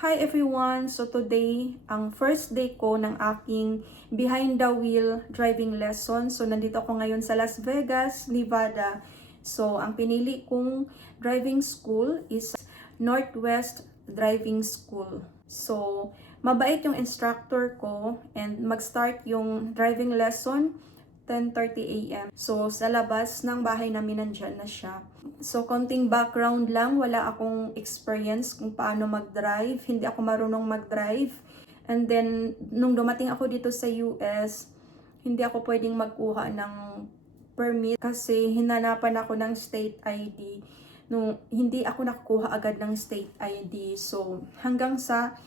Hi everyone! So today, ang first day ko ng aking behind the wheel driving lesson. So nandito ako ngayon sa Las Vegas, Nevada. So ang pinili kong driving school is Northwest Driving School. So mabait yung instructor ko and mag-start yung driving lesson 10:30 a.m. So, sa labas ng bahay namin nandyan na siya. So, konting background lang. Wala akong experience kung paano mag-drive. Hindi ako marunong mag-drive. And then, nung dumating ako dito sa US, hindi ako pwedeng magkuha ng permit kasi hinanapan ako ng state ID. Nung hindi ako nakukuha agad ng state ID. So, hanggang sa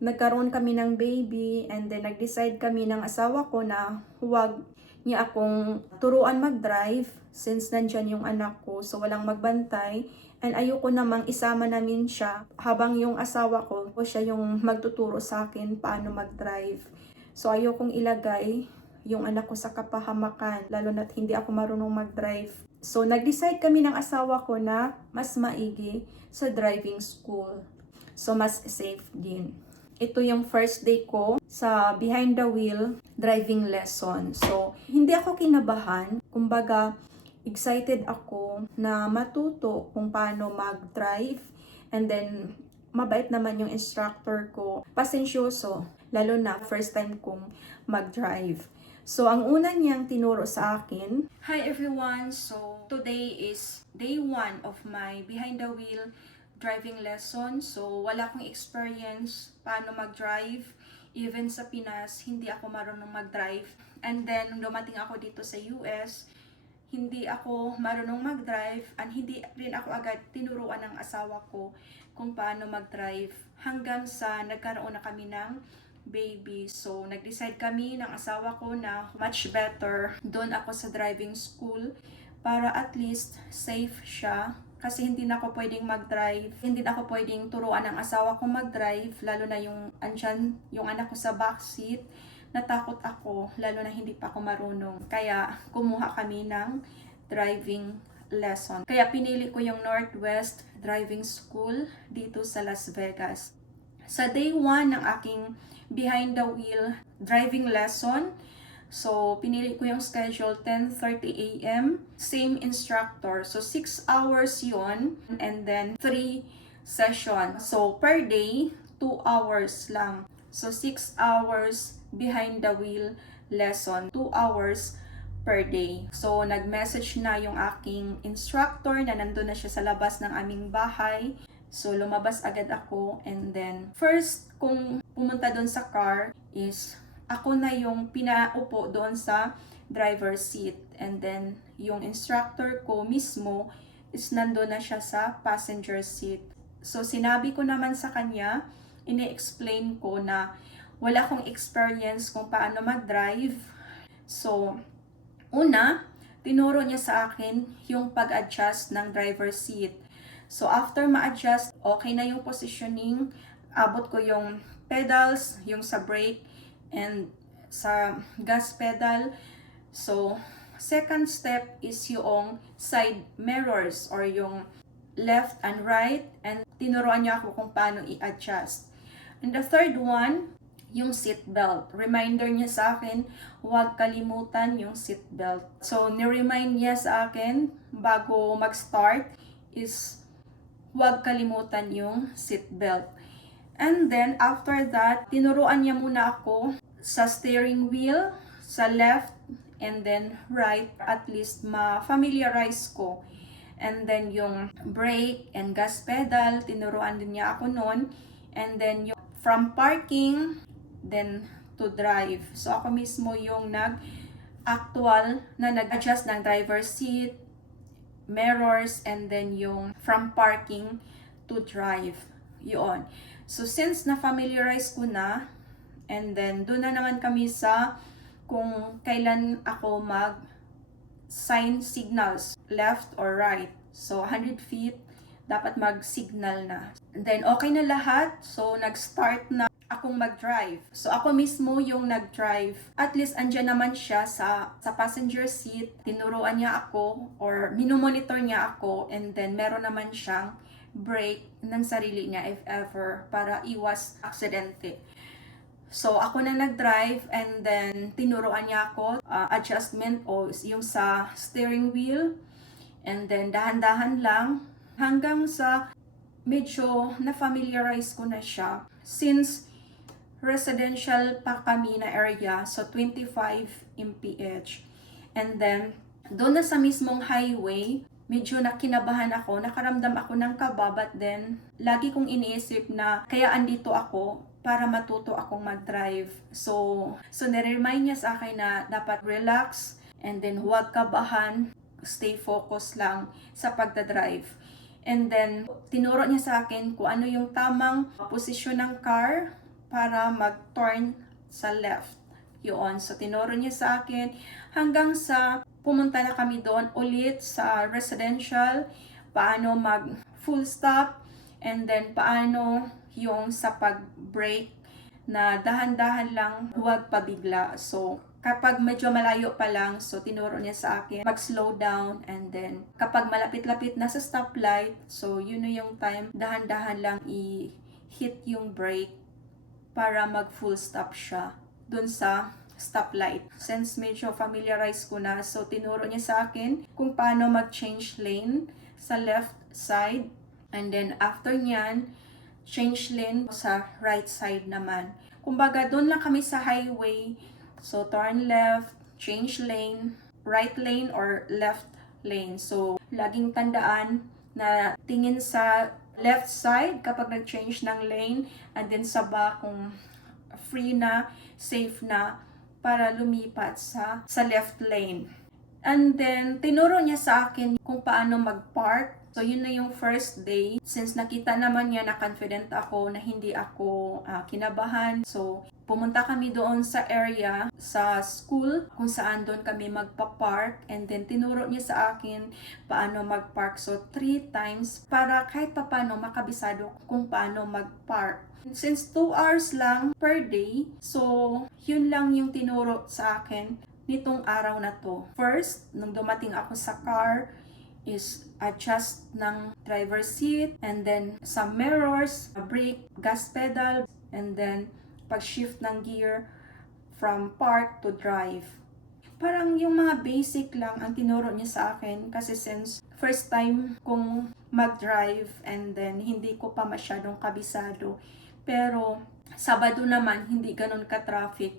nagkaroon kami ng baby and then nag-decide kami ng asawa ko na huwag niya akong turuan mag-drive since nandyan yung anak ko, so walang magbantay. And ayoko namang isama namin siya habang yung asawa ko, siya yung magtuturo sa akin paano mag-drive. So ayokong ilagay yung anak ko sa kapahamakan, lalo na't hindi ako marunong mag-drive. So nag-decide kami ng asawa ko na mas maigi sa driving school. So mas safe din. Ito yung first day ko sa behind the wheel driving lesson. So, hindi ako kinabahan. Kumbaga, excited ako na matuto kung paano mag-drive. And then, mabait naman yung instructor ko. Pasensyoso, lalo na first time kong mag-drive. So, ang una niyang tinuro sa akin. Hi everyone! So, today is day 1 of my behind the wheel driving lesson. So, wala akong experience paano mag-drive. Even sa Pinas, hindi ako marunong mag-drive. And then, nung dumating ako dito sa US, hindi ako marunong mag-drive and hindi rin ako agad tinuruan ng asawa ko kung paano mag-drive hanggang sa nagkaroon na kami ng baby. So, nag-decide kami ng asawa ko na much better doon ako sa driving school para at least safe siya. Kasi hindi na ako pwedeng mag-drive, hindi na ako pwedeng turuan ng asawa ko mag-drive, lalo na yung andyan, yung anak ko sa backseat. Natakot ako, lalo na hindi pa ako marunong. Kaya kumuha kami ng driving lesson. Kaya pinili ko yung Northwest Driving School dito sa Las Vegas. Sa day 1 ng aking behind the wheel driving lesson, so, pinili ko yung schedule 10:30 a.m. Same instructor. So, 6 hours yon and then 3 sessions. So, per day, 2 hours lang. So, 6 hours behind the wheel lesson. 2 hours per day. So, nag-message na yung aking instructor na nandun na siya sa labas ng aming bahay. So, lumabas agad ako. And then, first, kung pumunta dun sa car is ako na yung pinaupo doon sa driver's seat. And then, yung instructor ko mismo is nandun na siya sa passenger seat. So, sinabi ko naman sa kanya, ini-explain ko na wala akong experience kung paano mag-drive. So, una, tinuro niya sa akin yung pag-adjust ng driver's seat. So, after ma-adjust, okay na yung positioning. Abot ko yung pedals, yung sa brake, and sa gas pedal. So, second step is yung side mirrors or yung left and right, and tinuruan niya ako kung paano i-adjust. And the third one, yung seat belt. Reminder niya sa akin, huwag kalimutan yung seat belt. So, ni-remind niya sa akin bago mag-start is huwag kalimutan yung seat belt. And then, after that, tinuruan niya muna ako sa steering wheel, sa left, and then right, at least ma-familiarize ko. And then, yung brake and gas pedal, tinuruan din niya ako noon. And then, yung from parking, then to drive. So, ako mismo yung nag-actual na nag-adjust ng driver's seat, mirrors, and then yung from parking to drive. Yun. So, since na-familiarize ko na, and then doon na naman kami sa kung kailan ako mag-sign signals, left or right. So, 100 feet, dapat mag-signal na. And then, okay na lahat. So, nag-start na akong mag-drive. So, ako mismo yung nag-drive. At least, andyan naman siya sa passenger seat. Tinuruan niya ako or minomonitor niya ako. And then, meron naman siyang brake ng sarili niya if ever, para iwas aksidente. So, ako na nag-drive and then tinuruan niya ako adjustment o yung sa steering wheel. And then dahan-dahan lang hanggang sa medyo na-familiarize ko na siya. Since residential pa kami na area, so 25 mph. And then, doon na sa mismong highway, medyo nakinabahan ako, nakaramdam ako ng kaba, but then, lagi kong iniisip na kaya andito ako para matuto akong mag-drive. So nare-remind niya sa akin na dapat relax and then huwag kabahan, stay focused lang sa pagdadrive. And then, tinuro niya sa akin kung ano yung tamang posisyon ng car para mag-turn sa left. Yun. So, tinuro niya sa akin hanggang sa pumunta na kami doon ulit sa residential, paano mag full stop, and then paano yung sa pag-brake na dahan-dahan lang, huwag pabigla. So, kapag medyo malayo pa lang, so tinuro niya sa akin mag-slow down, and then kapag malapit-lapit na sa stoplight, so yun na yung time, dahan-dahan lang i-hit yung brake para mag-full stop siya dun sa stoplight. Since medyo familiarize ko na, so tinuro niya sa akin kung paano mag-change lane sa left side, and then after nyan, change lane sa right side naman. Kumbaga, doon lang kami sa highway. So, turn left, change lane, right lane or left lane. So, laging tandaan na tingin sa left side kapag nag-change ng lane, and then sa back kung free na, safe na, para lumipat sa left lane. And then, tinuro niya sa akin kung paano mag-park. So, yun na yung first day. Since nakita naman niya na confident ako na hindi ako kinabahan. So, pumunta kami doon sa area, sa school, kung saan doon kami magpa-park. And then, tinuro niya sa akin paano mag-park. So, 3 times para kahit paano makabisado kung paano mag-park. Since 2 hours lang per day, so, yun lang yung tinuro sa akin nitong araw na to. First, nung dumating ako sa car, is adjust ng driver seat, and then some mirrors, brake, gas pedal, and then pag-shift ng gear from park to drive. Parang yung mga basic lang ang tinuro niya sa akin, kasi since first time kong mag-drive, and then hindi ko pa masyadong kabisado. Pero Sabado naman hindi ganun ka-traffic.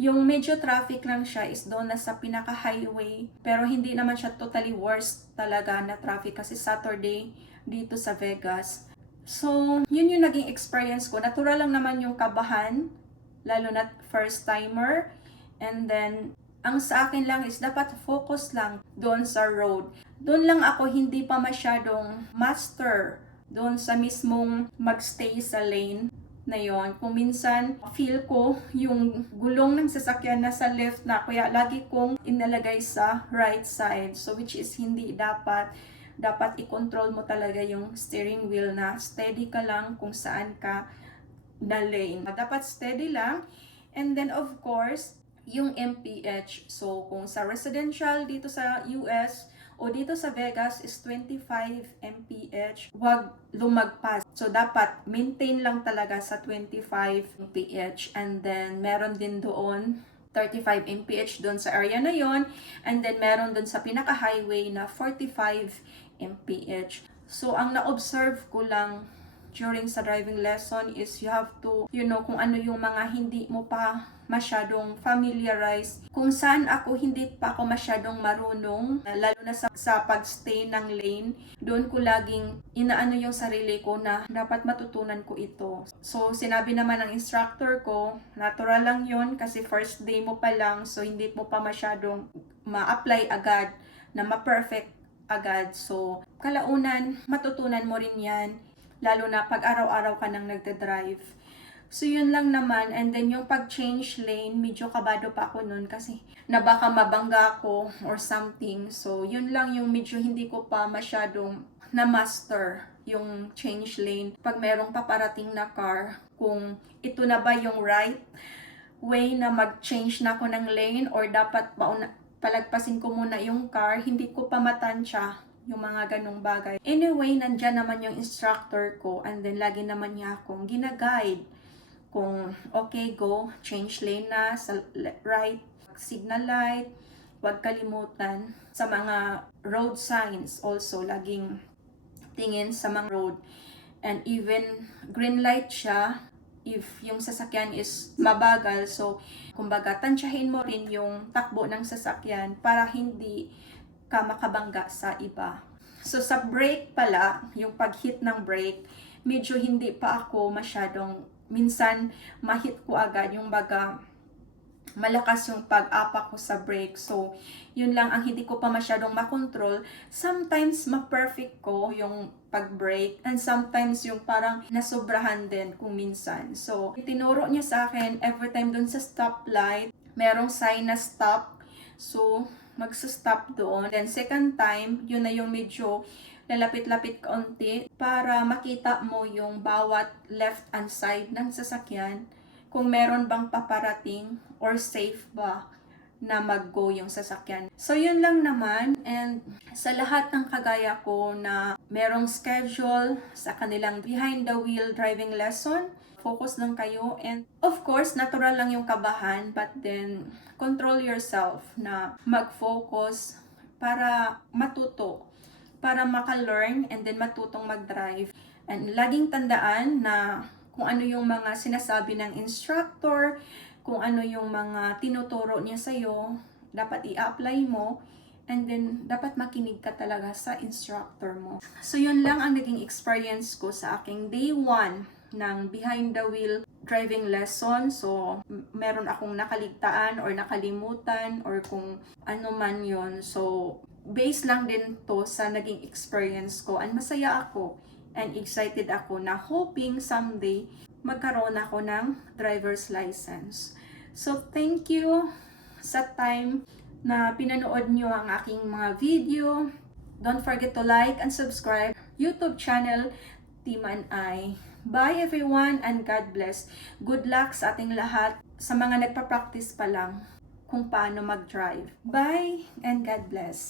Yung medyo traffic lang siya is doon na sa pinaka-highway, pero hindi naman siya totally worst talaga na traffic kasi Saturday dito sa Vegas. So, yun yung naging experience ko. Natural lang naman yung kabahan, lalo na first timer. And then, ang sa akin lang is dapat focus lang doon sa road. Doon lang ako hindi pa masyadong master doon sa mismong magstay sa lane na yon. Kung minsan feel ko yung gulong ng sasakyan nasa left na, kaya lagi kong inalagay sa right side. So which is hindi dapat i-control mo talaga yung steering wheel na steady ka lang kung saan ka na lane. Dapat steady lang. And then of course, yung MPH. So kung sa residential dito sa US o dito sa Vegas is 25 mph, wag lumagpas. So, dapat maintain lang talaga sa 25 mph. And then, meron din doon 35 mph doon sa area na yon. And then, meron doon sa pinaka-highway na 45 mph. So, ang na-observe ko lang during sa driving lesson is you have to, kung ano yung mga hindi mo pa masyadong familiarized. Kung saan ako hindi pa ako masyadong marunong, lalo na sa pag-stay ng lane, doon ko laging inaano yung sarili ko na dapat matutunan ko ito. So, sinabi naman ng instructor ko, natural lang yon kasi first day mo pa lang, so hindi mo pa masyadong ma-apply agad, na ma-perfect agad. So, kalaunan, matutunan mo rin yan, lalo na pag araw-araw ka nang nagdadrive. So, yun lang naman. And then, yung pag-change lane, medyo kabado pa ako nun kasi na baka mabangga ako or something. So, yun lang yung medyo hindi ko pa masyadong na-master yung change lane. Pag merong paparating na car, kung ito na ba yung right way na mag-change na ako ng lane or dapat palagpasin ko muna yung car, hindi ko pa matansya yung mga ganong bagay. Anyway, nandyan naman yung instructor ko, and then lagi naman niya akong gina-guide kung okay, go, change lane na sa right, signal light, huwag kalimutan sa mga road signs also, laging tingin sa mga road. And even green light siya, if yung sasakyan is mabagal, so kumbaga tansyahin mo rin yung takbo ng sasakyan para hindi ka makabangga sa iba. So sa brake pala, yung pag-hit ng brake, medyo hindi pa ako masyadong, minsan ma-hit ko agad yung baga malakas yung pag-apak ko sa brake. So yun lang ang hindi ko pa masyadong makontrol. Sometimes ma-perfect ko yung pag-brake, and sometimes yung parang nasobrahan din kung minsan. So tinuro niya sa akin, every time dun sa stoplight merong sign na stop, so magsa-stop doon. Then second time, yun na yung medyo lalapit-lapit kaunti para makita mo yung bawat left and side ng sasakyan, kung meron bang paparating or safe ba na mag-go yung sasakyan. So yun lang naman, and sa lahat ng kagaya ko na merong schedule sa kanilang behind the wheel driving lesson, focus lang kayo, and of course natural lang yung kabahan, but then control yourself na mag-focus para matuto, para maka-learn and then matutong mag-drive. And laging tandaan na kung ano yung mga sinasabi ng instructor, kung ano yung mga tinuturo niya sa'yo, dapat i-apply mo, and then dapat makinig ka talaga sa instructor mo. So yun lang ang naging experience ko sa aking day 1 ng behind the wheel driving lesson. So meron akong nakaligtaan or nakalimutan or kung ano man yon. So based lang din to sa naging experience ko, and masaya ako and excited ako na hoping someday magkaroon ako ng driver's license. So thank you sa time na pinanood nyo ang aking mga video. Don't forget to like and subscribe YouTube channel Tima and I. Bye everyone, and God bless. Good luck sa ating lahat, sa mga nagpa-practice pa lang kung paano mag-drive. Bye and God bless.